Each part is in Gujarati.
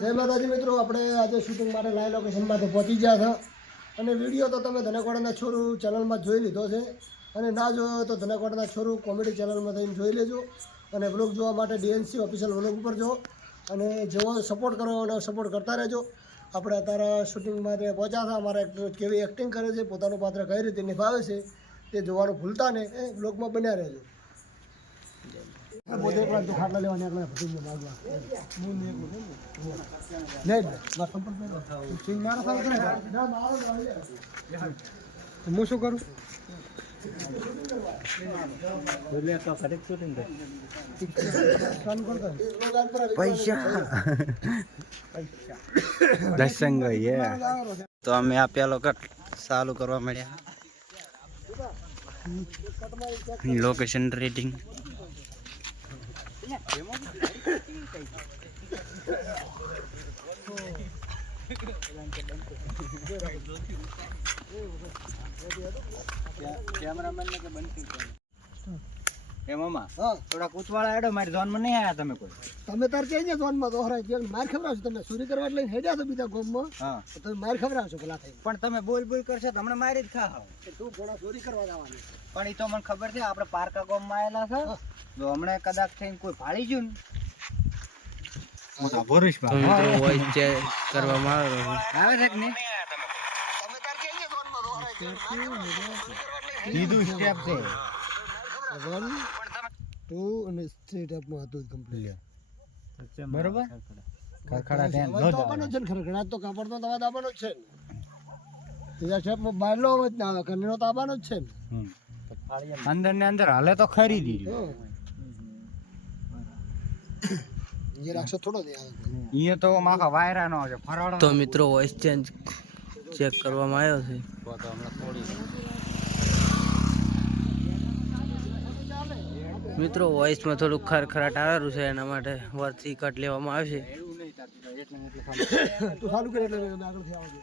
જય માતાજી મિત્રો, આપણે આજે શૂટિંગ માટે લાઈવ લોકેશનમાંથી પહોંચી ગયા હતા અને વિડીયો તો તમે ધનેકોડાના છોરું ચેનલમાં જોઈ લીધો છે અને ના જોયો તો ધનેકોડાના છોરું કોમેડી ચેનલમાં થઈને જોઈ લેજો અને વ્લોગ જોવા માટે ડીએનસી ઓફિશિયલ વ્લોગ ઉપર જો અને જેવો સપોર્ટ કરો અને સપોર્ટ કરતા રહેજો. આપણે અત્યારે શૂટિંગમાં પહોંચ્યા હતા. અમારા એક્ટર કેવી એક્ટિંગ કરે છે, પોતાનું પાત્ર કઈ રીતે નિભાવે છે તે જોવાનું ભૂલતા ને એ વ્લોગમાં બન્યા રહેજો. પોતે એકલા તો ખાટલા લેવા નીકળ્યા ભટી ગયો ભાગવા હું શું કરું પૈસા દર્શન ગઈ તો અમે આ પેલો કટ ચાલુ કરવા મળ્યા. લોકેશન રેટિંગ થોડા કૂચવાળા હેડો મારી ઝોન માં નહીં આયા તમે કોઈ. તમે તાર ક્યાં ઝોન માં દોહરાય માર ખવડાવશો. તમે ચોરી કરવા લઈને હેડ્યા છો બીજા ગામમાં, તમે માર ખવડાવશો પેલા થઈ. પણ તમે બોલ બોલ કરશો તમને મારી જ ખાવ. તું ઘોડા ચોરી કરવા જવાની. પણ એ તો મને ખબર છે આપણે પારકા ગામમાં આવેલા છે. જો હમણાં કદાચ થઈને કોઈ ફાળી ગયું ને કરવામાં આવે છે કે નહીં. સીધું સ્ટેપ છે. 1 2 અને 3 ટાઈપમાં હતું કમ્પ્લીટ. બરોબર. ખરખડા ધ્યાન તો આપવાનો છે ને, ખરખડા તો કાપડ તો દવા દાવાનો જ છે ને. ત્રીજા સ્ટેપમાં બાયલો અવાજ ના આવે, કનેનો તો આવવાનો જ છે ને. અંદર ને અંદર હાલે તો ખરી દીધી. ये राक्षस थोड़ा नहीं આવે. અહીંયા તો માખા વાયરા નો આવે ફરાડો. તો મિત્રો વોઇસ ચેન્જ ચેક કરવામાં આવ્યો છે. મિત્રો વોઇસમાં થોડુંક ખરખરાટ આવેલું છે, એના માટે વરથી કટ લેવામાં આવશે. તું ચાલુ કરે એટલે આગળથી આવજો.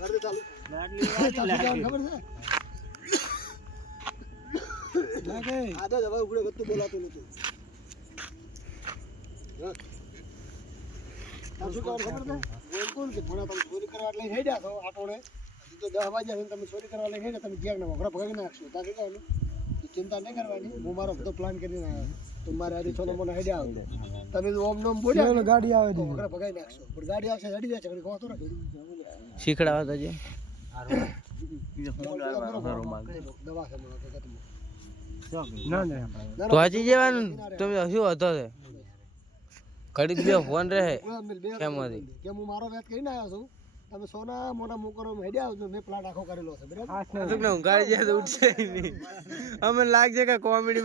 ગાડી ચાલુ. ખબર છે? લાગે આદા દવા ઉગડે ગતું બોલાતું નથી. શું ખબર ખબર છે? બોલ કે ભણા તમે ચોરી કરવા લઈને હેડ્યા છો આટોડે. તો 10 વાગ્યા તમે ચોરી કરવા લઈને હેડ્યા, તમે ક્યાંક ના વગડા ભગાવી નાખશો. તાકે કહેવાનું ચિંતા નહીં કરવાની. હું મારો બધો પ્લાન કરીને આવ્યો. તમારે આરી છોનો મને હેડ્યા આવતો. તમે ઓમ નોમ બોલ્યા ગાડી આવે તો વગડા ભગાવી નાખશો. પણ ગાડી આવશે હેડી જાય છે ઘડી કહો તો શીખડાવો તો જે તો હજી જવાનું. તમે શું હતો છે ઘડીક બે ફોન રહે કેમાંથી કે હું મારો વેત કરીને આવ્યો છું. તમે સોના મોના મુકરો હેડ્યા આવજો. મેં પ્લાન આખો કરેલો છે બરાબર. ગાડી જાય તો ઉઠશે નહીં. અમે લાગશે કે કોમેડી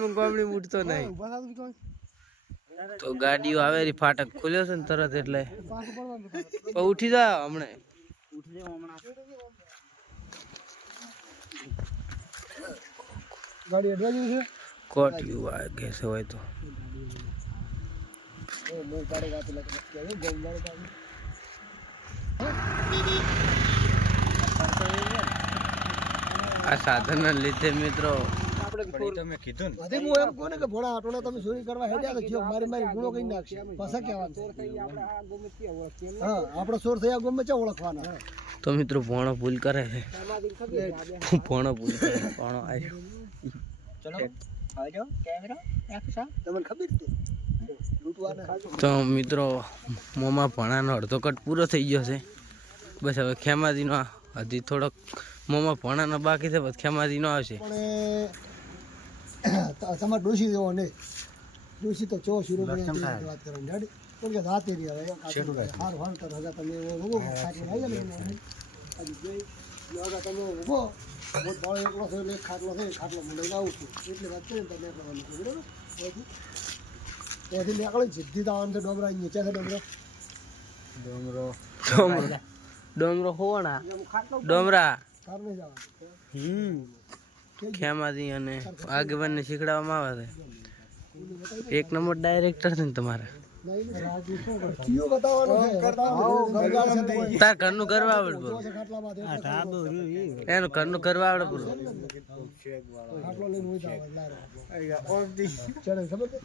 ઉઠતો નહીં. તો ગાડીઓ આવે ફાટક ખુલ્યો છે ને તરત એટલે ઉઠી જા હમણે. ગાડી એડવાન્સ છે કોટિયું વાગે છે હોય તો આ સાધનના લીધે મિત્રો તમે કીધું ને હું એમ કોને કે ભોળા આટોના તમે ચોરી કરવા હેડ્યા તો મારી ગુણો કઈ નાખશે. પાછા કહેવાનું હા આપણે ચોર થયા ગમે છે ઓળખવાના. તો મિત્રો ભોણો ભૂલ કરે છે. ભોણો ભૂલ કરે ભોણો આવ્યો. તમને ખબર છે તો મિત્રો મોમાં ભણાનો અડધો કટ પૂરો થઈ ગયો છે. બસ હવે ખેમાજીનો હજી થોડોક મોમાં ભણાનો બાકી છે. બસ ખેમાજીનો આવશે. પણ તમારે ડોસી દેવો નહીં. ડોસી તો ચો શીરો વાત કરવાની ગાડી પણ કે રાતે રહી હવે હાર હાર કર હગા તમે ઉભો ખાટલો આવી જાય તમે ઉભો બહુ ભાવ એકલો છે એટલે ખાટલો છે. ખાટલો હું લઈને આવું છું એટલે વાત કરીને તમે એટલા બરાબર ત્યાંથી નીકળી સીધી તો આવવાનું છે. ડોમરા નીચે છે ડોમરો હોવાના ડોમરા નહીં જવાનું. ખેમાજી અને આગેવાનને શીખડાવવામાં આવે છે. એક નંબર ડાયરેક્ટર છે ને તમારે. કયું બતાવવાનું છે? બગાડ છે નહીં. તાર ઘરનું કરવા આવડે જો છે ખાટલામાં તો એનું ઘરનું કરવા આવડે પૂરું. ખાટલો લઈને ઊંઘી જાવ, ચડે ખબર છે?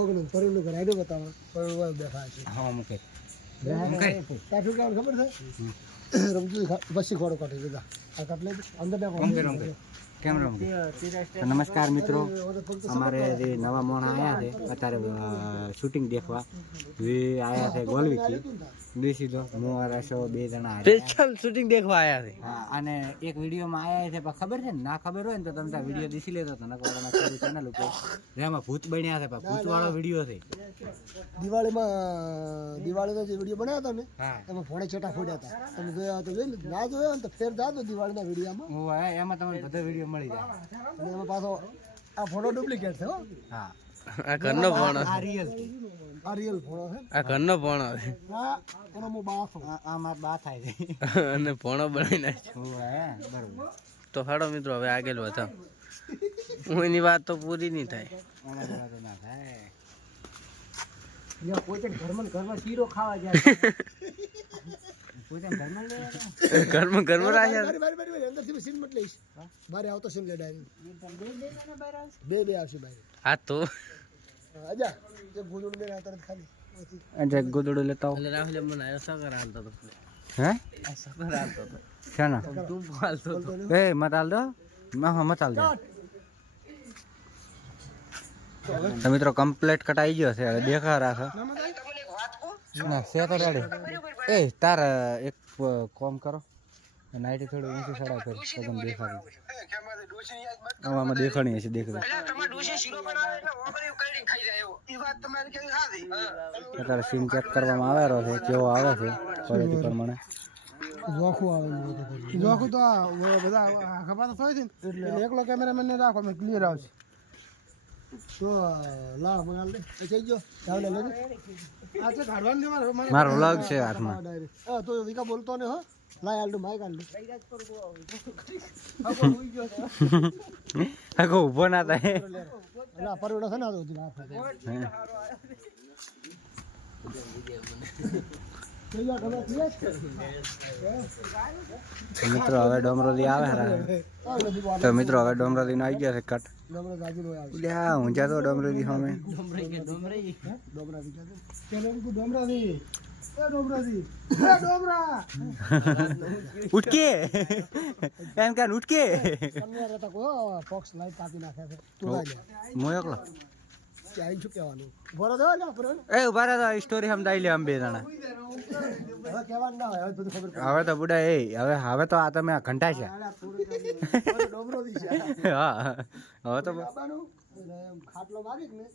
ઓગણું પરેલું ઘર આડું બતાવો, પરેલું બેઠા છે. કાઠું કામ ખબર છે? રમતું બસી ખોડો કાઢી દીધા. આ કાટલે અંદર નમસ્કાર મિત્રો, અમારે જે નવા મોણા આવ્યા છે અત્યારે શૂટિંગ દેખવા આવ્યા છે ગોલવીથી દેશી તો હું રસો 2 જણા સ્પેશિયલ શૂટિંગ દેખવા આયા છે. અને એક વિડીયોમાં આવ્યા છે પણ ખબર છે ને ના ખબર હોય ને તો તમે વિડીયો દેખી લેતો હતો નકવાડાના છોરી ચેનલ ઉપર જેમાં ભૂત બન્યા છે પણ ભૂત વાળો વિડીયો છે. દિવાળીનો જે વિડીયો બનાવ્યો હતો ને હા એમાં ફોડે છેટા ફોડ્યા હતા. તમે જોયા તો જોઈ ના જોયા ને તો ફેર જાતો દિવાળીના વિડીયોમાં, હું એમાં તમને બધો વિડીયો મળી જાય. અને એમાં પાછો આ ફોટો ડુપ્લિકેટ છે હો. હા આ ઘરનો પોણો આ રિયલ આ રિયલ ફોટો છે. આ ઘરનો પોણો છે આ એનો મો બાફ આ માર બા થાય છે. અને પોણો બનાવી નાખ્યો. બરોબર તો હાડો મિત્રો હવે આગળ વધાવ. હું એની વાત તો પૂરી નહીં થાય. અમારી વાતો ના થાય. પોતે ઘરમાં કીડો ખાવા જાય. પોતે ઘરમાં લેવા ઘરમાં રાખ્યા. બારી અંદરથી સીન મત લઈશ. બારે આવતો સીન લેડાય. બે આવશે બારે. હા તો આજા જે ગોદડું બે તરત ખાલી. એટલે ગોદડું લેતા એટલે રાહુલ મને આયો સગર હાલતો હતો. હે આ સગર હાલતો હતો. શાના તું હાલતો હતો. એ મત હાલ દો મત હાલ દો. તો મિત્રો કમ્પ્લીટ કટાઈ ગયો છે હવે દેખા રાખો ના છે તો રેડી. એ તાર એક કોમ કરો નાઈટી થોડું ઊંચું ચડાવ કર તો તમને દેખાડું. આમાં દેખાણી હશે દેખાડું. અત્યારે સીન ચેક કરવામાં આવેલો છે કેવો આવે છે ક્વોલિટી પ્રમાણે. જોખું આવે જોખું તો બધા ખબર તો હોય છે ને એટલે એકલો કેમેરામેન ને રાખો મેં ક્લિયર આવશે. તો લા મંગાલ દે જઈ ગયો ચાવલે લે આ છે કાઢવાનું છે મારો વ્લોગ છે હાથમાં. હા તો વિકા બોલતો ને હો લાય આલડું માઈક આલડું આગો ઊભો ના થાય. ના પરવડો છે ને આ તો મિત્રો હવે ડોમરોલી આવે તો મિત્રો હવે ડોમરોલી આવી ગયા છે કટ. ઊંચા તો ડોમરોલી સામે ઉઠકે એમ કે ઉઠકે હું એકલો એ ઉભા રહે સ્ટોરી સમજાઈ લે અમે બે જણા. હવે તો બુડા એ હવે તો આ તમે ઘંટા છે. હા હવે તો ખાટલો મારી ને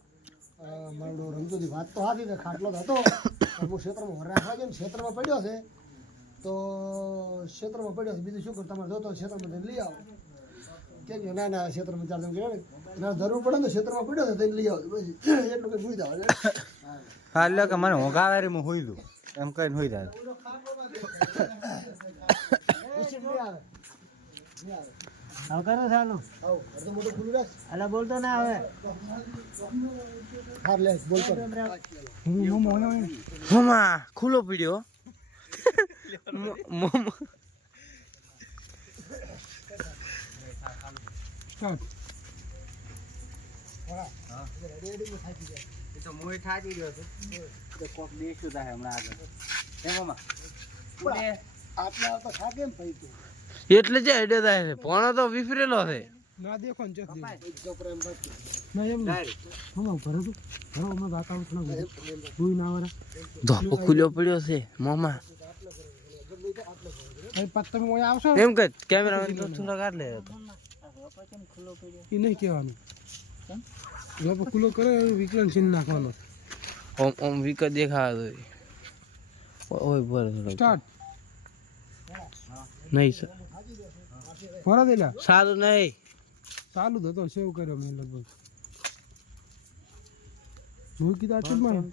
મારો રમતો વાત તો હતી ને ખાટલો હતો હું ક્ષેત્રમાં વર રાખવા છે ને ક્ષેત્રમાં પડ્યો છે તો ક્ષેત્રમાં પડ્યો છે બીજું શું કરું તમારે જોતો ક્ષેત્રમાં લઈ આવો કે ના ના ક્ષેત્રમાં ચાર તમે ના જરૂર પડે ને ક્ષેત્રમાં પડ્યો છે તો લઈ આવો પછી એટલું કઈ ભૂઈ જાવ. હા એટલે કે મને ઊંઘાવારી હું હોઈ દઉં એમ કઈને હોઈ જાય. હવે કરો ચાલો તો મોટું ખુલ્લું રાખ અલા બોલતો ના હવે હા લે બોલતો મોમા ખુલ્લો પીડ્યો. મોમા તો મોય થાકી ગયો છે તો કોક દેશું થાય હમણાં આગળ એમ મામા આટલા તો ખા કેમ થઈ ગયું એટલે જ હેડે થાય છે. પોણો તો વિફરેલો છે. ના દેખો ને ચક પ્રેમ બાત ના એમ હમ ભરો તો ભરો અમે વાત આવું થોડા કોઈ ના આવરા ધોપો ખુલ્લો પડ્યો છે મોમા. એ પત્તમ મોય આવશો એમ કે કેમેરામેન તો થોડા કાઢ લે તો એ નહીં કહેવાનું લોકો ખુલ્લો કરે વિકલન સીન નાખવાનો ઓમ ઓમ વિક દેખાતો ઓય બર સ્ટાર્ટ નહીં સર ફોરા દેલા સારું નહીં ચાલુ જ હતો સેવ કર્યો મેં લગભગ હું કીધું આટલું જ મારું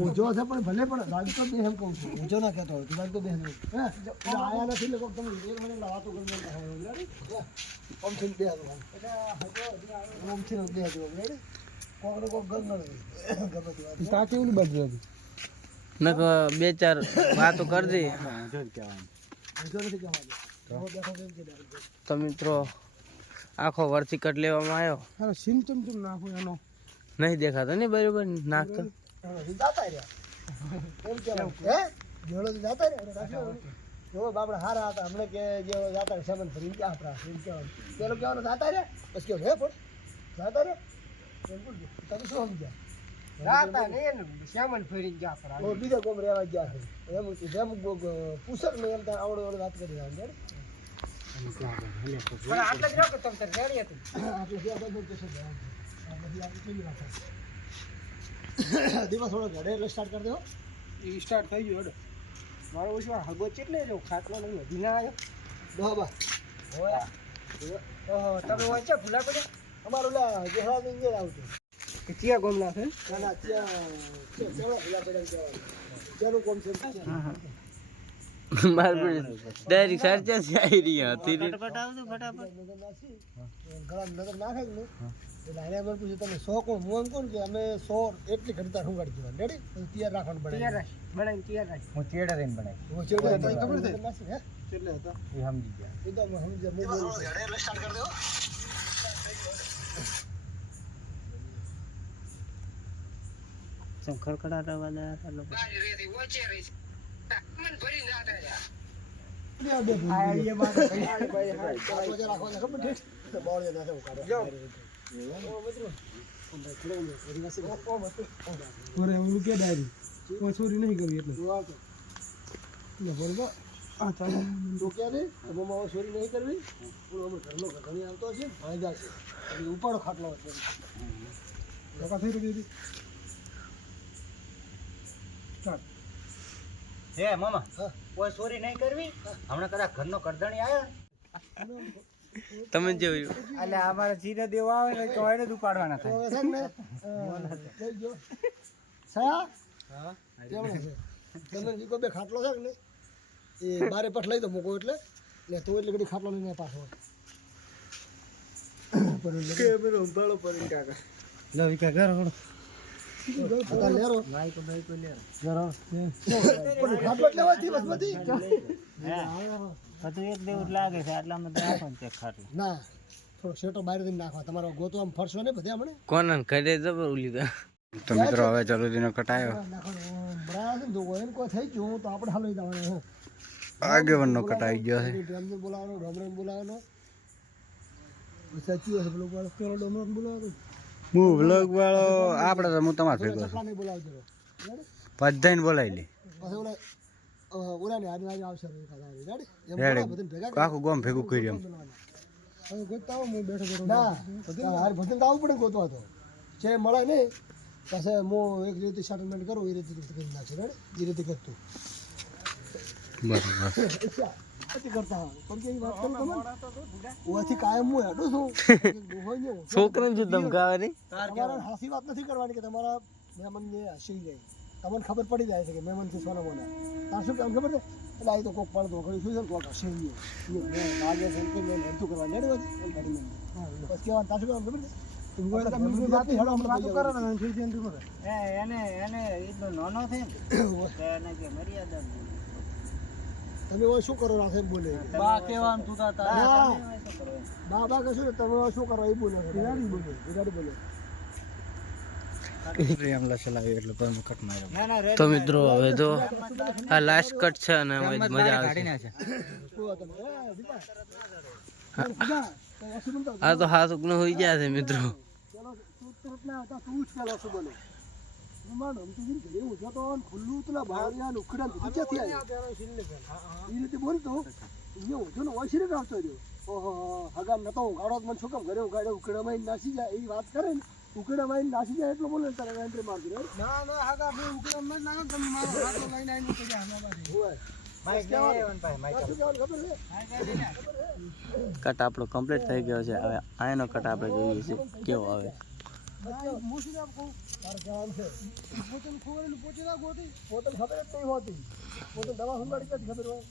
ઊંચો છે પણ ભલે પણ રાજ તો બે એમ કહું છું ઊંચો ના કહેતો હોય રાજ તો બે એમ આયા નથી એટલે કોક તમે એક મને વાતો કરી ઓમ છે બે ઓમ છે બે રેડી કોકને કોક ગમ ન ગમે તે વાત તા કેવું બાજુ નક બે ચાર વાતો કરી દે જો નથી કહેવાનું તો મિત્રો આખો વરથી કટ લેવામાં આવ્યો હા સીમ ચમ નાખો એનો નહીં દેખાતો ને બરોબર નાખતો જાતા રહ્યા એમ કેવું હે જોડો જાતા રહ્યા જો બાપડા હારા હતા હમણે કે જે જાતા સેમન ફરી ગયા આપણા એમ કેવાનું પેલો કહેવાનું જાતા રહ્યા બસ કેવું હે પણ જાતા રહ્યા એમ બોલ તમે શું સમજ્યા જાતા ને સેમન ફરી ગયા આપણા ઓ બીજા કોમ રહેવા ગયા છે એમ જેમ પૂછક ને એમ આવડો આવડો વાત કરી રહ્યા પણ આટલે જ રહ્યો કે તમે રેડી હતી આટલે જે બધું કે છે દિવસ થોડો ઘડે એટલે સ્ટાર્ટ કરી દો એ સ્ટાર્ટ થઈ ગયો હડો મારો ઓછો હગો ચેટલે જો ખાટલો નહીં હજી ના આવ્યો દોબા હોયા ઓહો તમે વચ્ચે ભૂલા પડે અમારું લા જેહરા ની અંદર આવતું કે ચિયા ગોમલા છે ના ના ચિયા કેવા ભૂલા પડે ચાલો કોમ છે માર ડાયરેક્ટ સાચા છે આવી રહ્યા હતી ફટાફટ આવજો ફટાફટ ગળા નજર નાખે ને એટલે આને મને પૂછ્યું તમે 100 કોણ હું એમ કોણ કે અમે 100 એટલી ખરીદાર હુંગાડી દેવા રેડી તૈયાર રાખવાનું બને તૈયાર બનાવીને તૈયાર રાખ હું ચેડા રહીને બનાવી હું ચેડા તને ખબર છે હે કેટલે હતા એ સમજી ગયા એ તો સમજી ગયા હું ઘડે એટલે સ્ટાર્ટ કરી દો સમ ખડખડાટ અવાજ આવ્યા લોકો રેતી ઓચે રહી મન ભરી જાતા યાર ये बात भाई हां तो રાખો ખબર છે તો બોલ દે નાખો કાઢો જો ઓ મિત્રો ખડો ને રીવાસી કો મત ઓરે ઓલું કે ડાયરી કોઈ ચોરી નહીં કરવી એટલે લે બોલબો આ ચાલ તો કે દે મમ્મા ચોરી નહીં કરવી ઓલો અમે ઘરનો ઘણી આવતો છે ભાઈ જાશે એટલે ઉપાડો ખાટલો છે લગા થઈ રહી સ્ટાર્ટ હે મામા કોઈ ચોરી નહીં કરવી હમણાં કદાચ ઘરનો કરદણી આવ્યો તમે જોયું એટલે અમારે ચીરે દેવા આવે ને તો એને જ ઉપાડવાના થાય તો છે ને લઈ ગયો સા હા કેમ છે તમે નીકો બે ખાટલો છે ને એ બારે પટ લઈ દો મૂકો એટલે તો એટલે ઘડી ખાટલો લઈને પાછો પર કે મેરો ઉંબાળો પડી કાકા લો વિકા ઘર હોડો आता लेरो भाई को ले जरा પણ ખાટલો લેવાથી બસ બધી બધું એક દેવું લાગે છે આટલામાં તો રાખો ને તે ખાટલો ના થોડો શેટો બહાર થી નાખવા તમારો ગોતો આમ ફરશો ને બધે હમણે કોણ ઘરે જબર ઉલી ગયા તો મિત્રો હવે ચલુદીનો કટાયો નાખવાનો બરાબર તો એને કોઈ થઈ ગયું તો આપણે હાલ લઈ જવાનું હો આગેવનનો કટાઈ ગયો છે ડ્રમને બોલાવવાનો ડોમરન બોલાવવાનો સાચી હશે પેલો પેલો ડોમરન બોલાવવાનો હું વ્લોગ વાળો આપણે તો હું તમારે ભેગો ચપલા નહીં બોલાવજો બધાને બોલાવી લે પછી ઓલા ને આજે આવશે રેડી આખું ગામ ભેગું કર્યું હવે ગોતતા હું બેઠો બેઠો ના હાર ભજન તો આવવું પડે ગોતવા તો જે મળે નહીં પછી હું એક રીતે સેટલમેન્ટ કરું એ રીતે કરી નાખશે રેડી એ રીતે કરતું બરાબર કરતા પણ કે વાત કરું તમે ઓથી કાયમ હું હેડું છું છોકરાને જો ધમકાવે નહીં તમારા હાસી વાત નથી કરવાની કે તમારા મહેમાનને હસી જાય તમને ખબર પડી જાય છે કે મહેમાન છે સોના મોના તાર શું કામ ખબર છે એટલે આ તો કોક પડતો ઘડી શું છે કોક હસી ગયો લાગે છે કે મેં હેતુ કરવા લેડવા બસ કેવા તાર શું કામ ખબર છે તમે શું કરો રાખે બોલે બાબા કશું ને તમે શું કરો એ બોલે બિગાડી બોલે તો મિત્રો હવે તો આ લાસ્ટ કટ છે અને મજા આવશે આ તો હાથ ઉગનો હોઈ ગયા છે મિત્રો બોલતો હગા નતો ઉગાડો મને શું કામ ઘરે ઉગાડે ઉકડામાં નાસી જાય એ વાત કરે ને ઉકડામાં નાસી જાય એટલો બોલે તારે એન્ટ્રી મારતી ના ના હગા બે ઉકડામાં નાખો તમે મારો હાથો લઈને આવીને તો જા કટ આપણો કમ્પ્લીટ થઈ ગયો છે હવે આનો કટ આપણે જોઈએ છે કેવો આવે પોતે ખબર જ નહીં હોતી પોતે દવા સંભાળી ખબર હોય